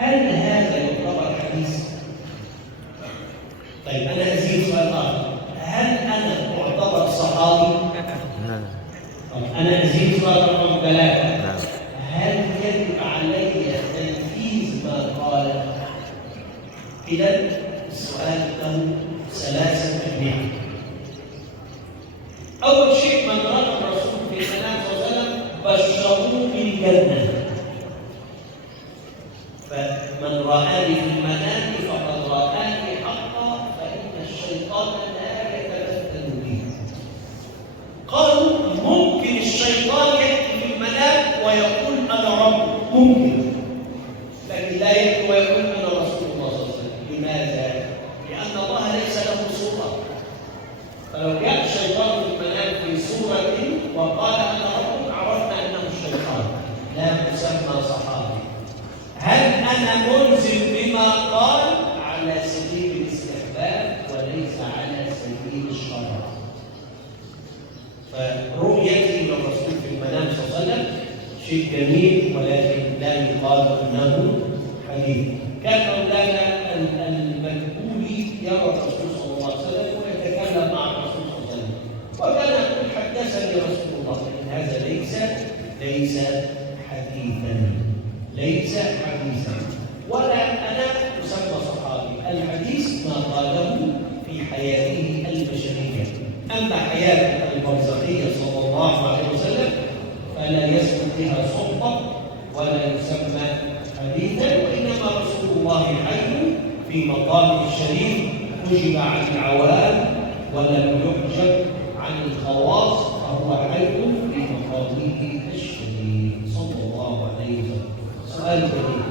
هل هذا يعتبر حديث؟ طيب أنا أزيد سؤال آخر، هل أنا أعتبر صحابي؟ أنا أزيد سؤال رقم 3، هل يجب علي تنفيذ ما قال؟ إذا السؤال له 3 أجنحة. أول شيء، من رأى الرسول في المنام صلى الله عليه وسلم بشروه بالجنة، فمن رآني في المنام فقد رآني حقا، فإن الشيطان لا يتمثل به. قالوا ممكن الشيطان يأتي في المنام ويقول أنا رب، ممكن، لكن لا يأتي ويقول أنا رسول الله صلى الله عليه وسلم. لماذا؟ لأن الله ليس له صورة، فلو جاء الشيطان في المنام في صورة وقال أنا رب، عرفنا أنه الشيطان، لا مسمى صحابي. هل أنا ملزم بما قال؟ على سبيل الاستحباب وليس على سبيل الشرع. فرؤيتي للرسول في المنام صلى الله عليه وسلم شيء جميل، ولكن لا يقال انه حديث. كان مولانا المكبولي يرى الرسول صلى الله عليه وسلم ويتكلم مع الرسول صلى الله عليه وسلم، وكان يقول حدثني رسول الله، لكن هذا ليس حديثا، ليس حديثا، ولا انا اسمى صحابي. الحديث ما قاله في حياته البشريه، اما حياته البرزخيه صلى الله عليه وسلم فلا يثبت بها سلطه ولا يسمى حديثا، وانما رسول الله حي في مقامه الشريف، حجب عن العوام ولم يحجب عن الخواص، فهو حي في مقامه الشريف صلى الله عليه وسلم. سؤال جميل.